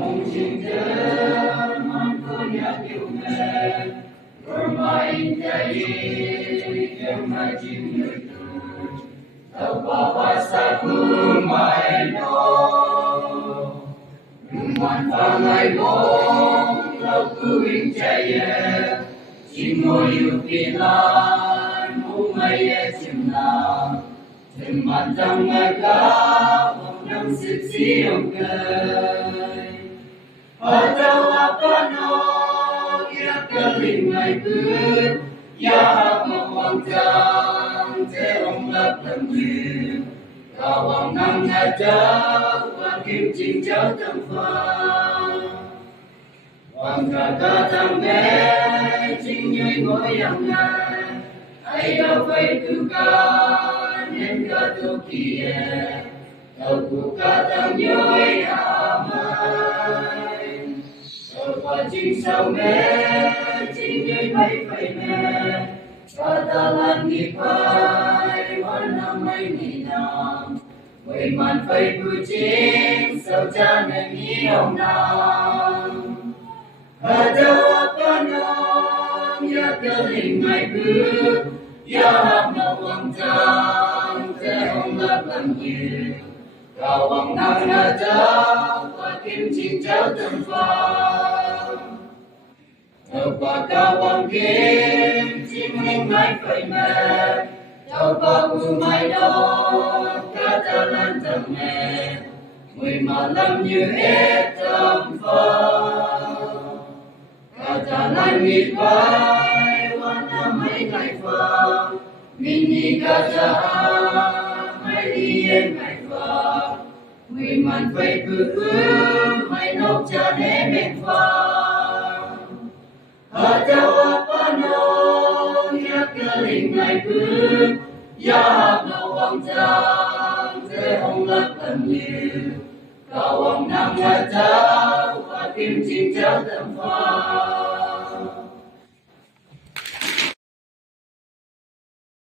ông chính thế man cô nhà yêu mẹ bermain jadi kemah cinta Tapapasaku maino Ruman pangai bong Lauku incaya Cimo yupilan Umaya cimna Teman tangaga Nang siksi yongkai Atau apa no Ya kelingai pun Ya mawang jang Terong lap tembư Kawang nang ngajak Wakim chinh chao tâm pha Wang cả thằng bé Chinh nhơi ngồi yang ngài Ai đâu phải cứ ca Nên ca tu kia Tàu cụ ca thằng nhơi mai Tàu qua chinh sao mẹ Chinh nhơi phải mẹ Katalan di pai warna mai minam Wei man fai kucing Sao jana ni ông nam Kadau apa nom Ya keling mai bước Ya hap mau wang jang Te ông lap lam yu Kau wang nang ngajak Wakim ching chao tâm phang Tàu qua cao wang kim Chim linh mai phải mẹ Tàu qua cu mai đó Cả ta lan tâm mẹ Mùi mà lâm như hết tâm phang Cả ta lan nghịch vai Hoa nam mấy ngày phang Mình đi cả ta Mai đi em ngày phang Mùi man phải cứ Mai nốc cha đế mệnh phang Atau apa no Ya kelingai pun Ya hap no wang jang Te hong lap tâm như Kawang nang ngajak Wakim chinh chao tâm phang